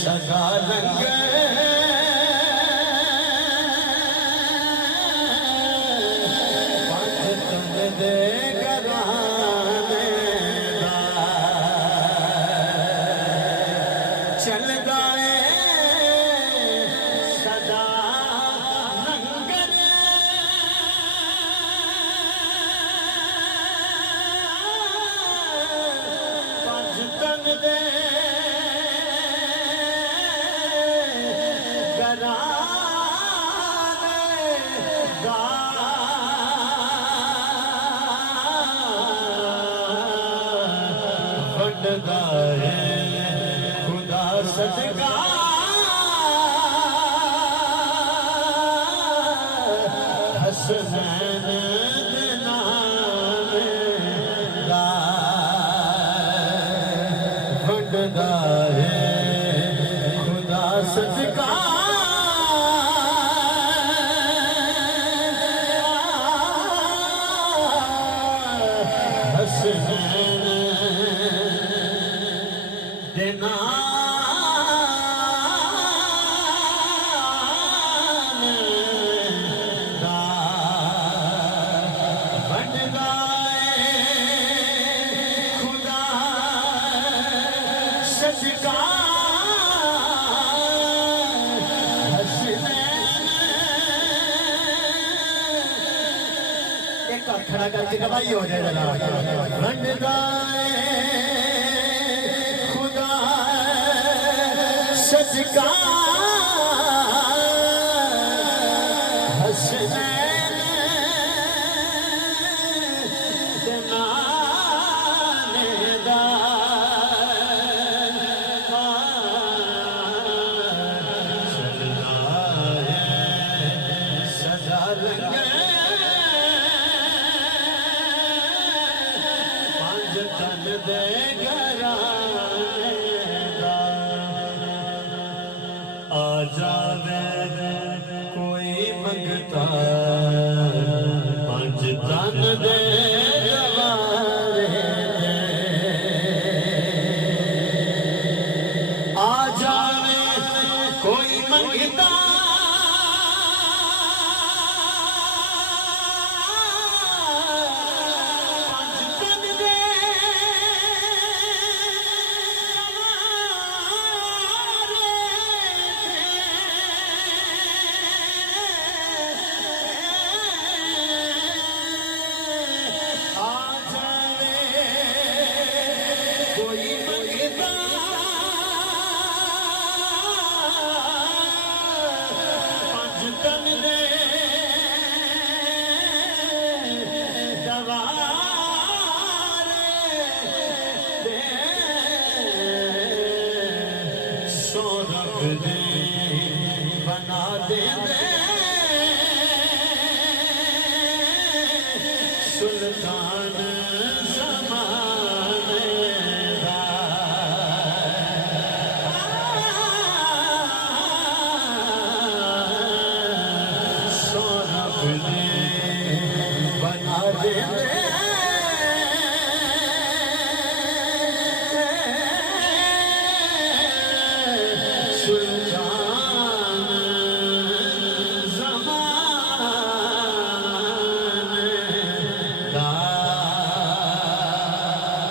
सदा रंग दे घराने चल गाए सदा लंगर पंजतन दे खुदा सदका हसनैन नाम दा वंडदा है खुदा सदका हसनैन देना खुदा सदका एक खड़ा करके गवाही हो जाए सदका हसनैन नानेदा सदा रंग पंजतन दे घराने आ जावे कोई मंगता पंजतन दे गवारे आ जावे कोई मंगता बना दे सुल्तान ज़माने दा सोना बना दे